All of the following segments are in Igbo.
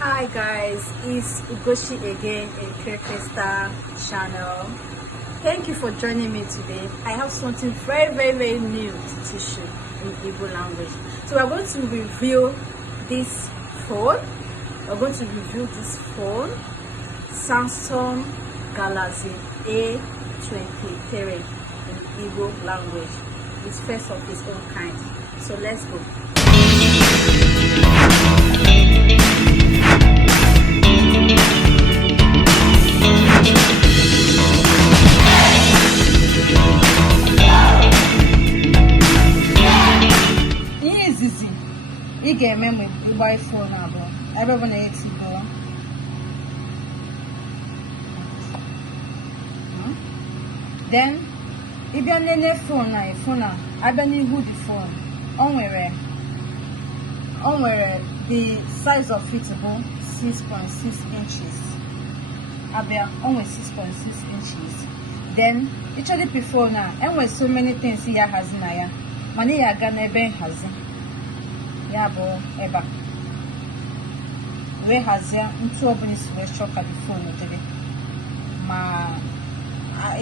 Hi guys, it's Ugoshi again in Crystal channel. Thank you for joining me today. I have something very new to teach you in Igbo language. So we're going to review this phone. We're going to review this phone, Samsung Galaxy A23 in Igbo language. It's first of its own kind. So let's go. Ị ga-eme mgbe ịgba iPhone abụọ ebe bụ na etigo then ịbịa nene phone a abịa n'ihu the phone o nwere the size of it bụ 6.6 inches abịa o nwere 6.6 inches then ịchọrọ ipi phone a enwere so many things ya hazi na ya mana ị ga-aga n'ebe nhazi ya bụ ebe a wee hazie ntụ ọbụla isi wee chọọ ka the phone dịrị ma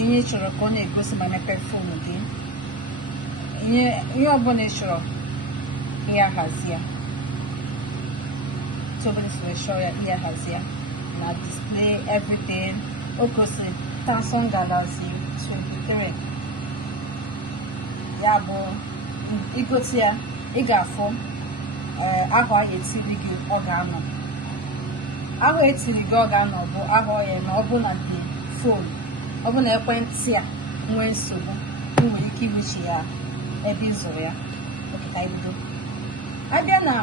ihe ị chọrọ ka ọ na-egosi ma mepe phone gị ihe ọbụla ị chọrọ ya hazie ntụ ọbụla isi wee chọọ ya ihe hazie na display everything o gosiri Samsung Galaxy 23 ya bụ igote ya ị ga-afụ ahụ a etiri gị ọ ga-anọ ahụ etiri gị ọ ga-anọ bụ ahụ ya na ọ bụ na the phone ọ bụ na ekwentị a nwee nsogbu ị nwere ike iwichi ya ebe ị zụrụ ya okịta ibido abịa na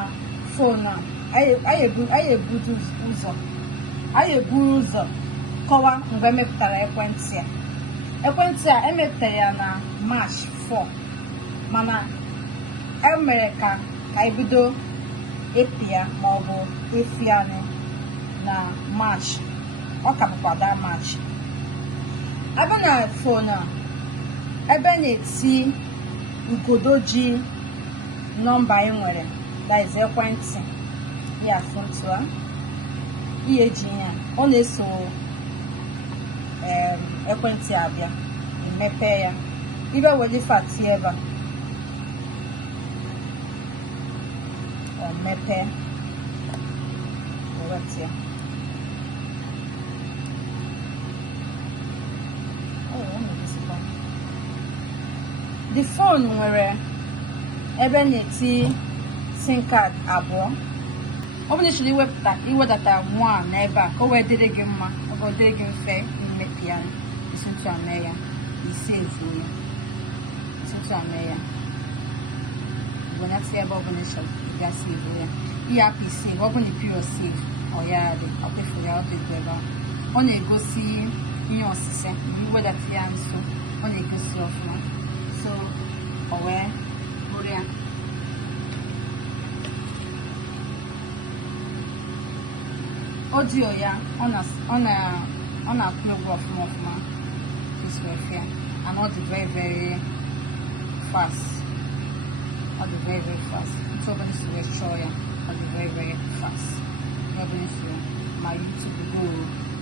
phone a anyị eburu ụzọ kọwaa mgbe emepụtara ekwentị a emepụtara ya na March 4 mana emere ka anyị bido epi ya ma ọ bụ efi anyị na March ọ ka bụkwa da March abịa na phone a ebe na-eti ugodo ji nọmba anyị nwere daiz ekwentị ya foto a ihe ji ya ọ na-eso ekwentị abịa emepe ya ibe weli fati ebe a mepe ya the phone nwere ebe na-eti sim card abụọ ọ bụrụ na ịchọrọ iwedata nwa n'ebe a ka o wee dịrị gị mma ọ dịrị gị mfe imepe ya isi ntụ ame ya isi evu ya isi ntụ ame ya bonyati ebe ọbụla ịchọrọ ga save ya ihe akpa save ọ bụla ipiro save ọ ya dị ọkpefu ya ọ dịgo ebe a ọ na-egosi ihe osise mgbe iwedata ya nso ọ na-egosi ọfụma so ọ wee bụrụ ya audio ya ọ na-akwụ egwu ọfụma ya and ọ dị very fast ọ dị very fast ntụ ọbụla isi wee chọọ ya ọ dị very fast ihe ọbụla isi ma YouTube go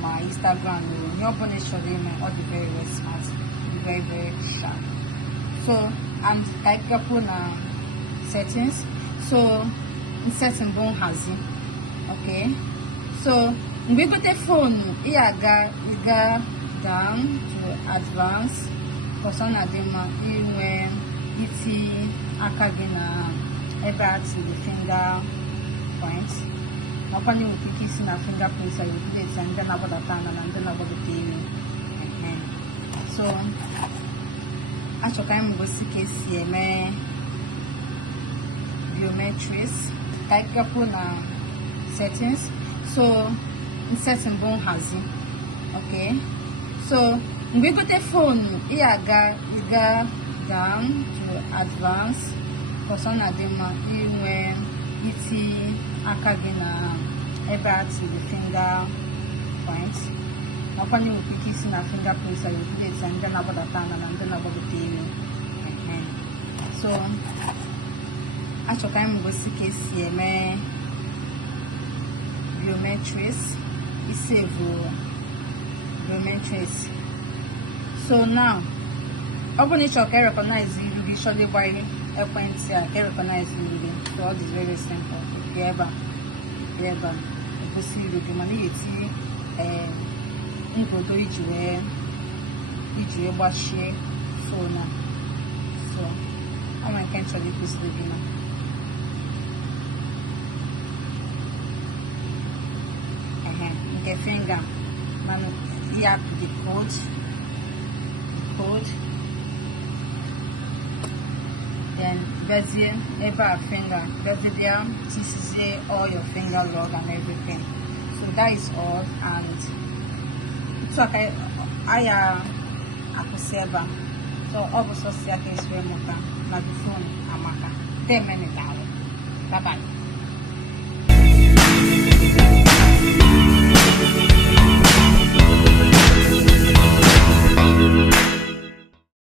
ma Instagram ihe ọbụla ịchọrọ ime ọ dị very smart dị very sharp so and ka anyị gapụ na settings so setting bụ nhazi okay so mgbe igote fonu ị ga down to advance ọsọ na-adị mma inwe iti aka gị na ebe a tiri finger point nakwa na enwere ike isi na fingerprint a evidence ndị na-agbadata ana na ndị na-agbadata elu so achọrọ ka anyị gosi ka esi eme biometrics ka anyị gapụ na settings so setting bụ nhazi okay so mgbe igote fonu ị ga down to advance ọsọ na-adị mma inwe iti aka gị na ebe a tiri finger point nakwa na enwere ike isi na fingerprint a evidence ndị na-agbadata ana na ndị na-agbadata elu so achọrọ ka anyị gosi ka esi eme biometrics. Save biometrics. So now open can recognize you usually by a point here can recognize you. So all is very simple. If you ever proceed with the money nkodo iji gbachie phone a. So I can actually proceed with now. Okay, finger. Now you have the code. Then bezier ever finger. Bezier TCC all your finger log and everything. So that is all. And so I akuseba. So obviously I can swear moka. Na the phone amaka. 10 minutes. Bye bye.